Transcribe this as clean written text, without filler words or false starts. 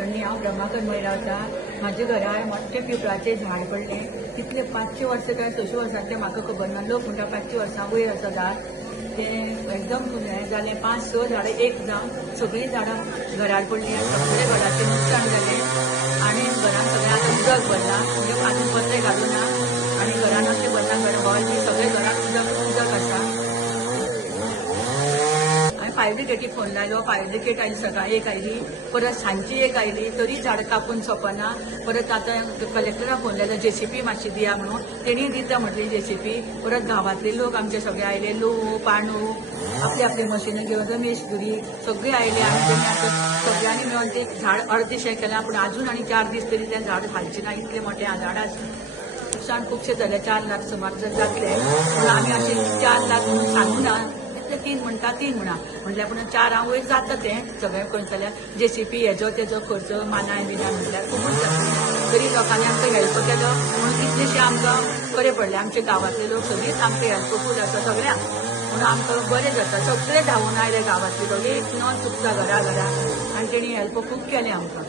कुलकर्णी, हांव ब्रह्माकर मय रावता. म्हाजे घरा मोठे पिंपळाचें झाड पडलें. कितले 500 वर्सां काय 600 वर्सां तें म्हाका खबर ना. लोक म्हणटा 500 वर्सां वयर आसा झाड. तें एकदम हें जालें. 5-6 झाडां एक जावन सगळीं झाडां घरार पडलीं आनी सगळे घराचें नुकसाण जालें. आनी घरान सगळें आतां उदक भरला. म्हणजे आजून पत्रे घालूं ना आनी घरान अशें भरना. हॉल बी सगळे घरान उदक आसा. फायर ब्रिगेडीक फोन लायलो. फायर ब्रिगेड आयली, सकाळी एक आयली, परत सांजची एक आयली, तरी झाड कापून सोंपना. परत आतां कलेक्टराक फोन लायलो, JCB मातशी दिया म्हणून. तेणी दिता म्हटली JCB. परत गांवांतले लोक आमचे सगळे आयले. लोव पाणू आपली आपली मशिनां घेवन रमेश धुरी सगळे आयले. आनी तेणी आतां सगळ्यांनी मेळून ते झाड अर्देशें केलां. पूण आजून आनी 4 दीस तरी तें झाड हालचें ना. इतले मोठे झाड आसा. नुकसाण खुबशें जालें. 4 लाख सुमार जातले. पूण आमी अशें 4 लाख म्हणून सांगूं ना. 3 म्हणटा 3 म्हणा म्हटल्यार पूण 4 हांव वयर जाता तें सगळें करून जाल्यार JCB हेजो तेजो खर्च मानाय बिनाय म्हटल्यार खूबच जाता. तरी लोकांनी आमकां हेल्प केलो म्हणून कितलेशें आमकां बरें पडलें. आमचे गांवांतले लोक सगळींच आमकां हेल्पफूल आसा सगळ्यांक. म्हणून आमकां बरें जाता. सगळे धांवून आयले गांवांतले लोक. एक न चुकता घरा आनी तेणी हेल्प खूब केलें आमकां.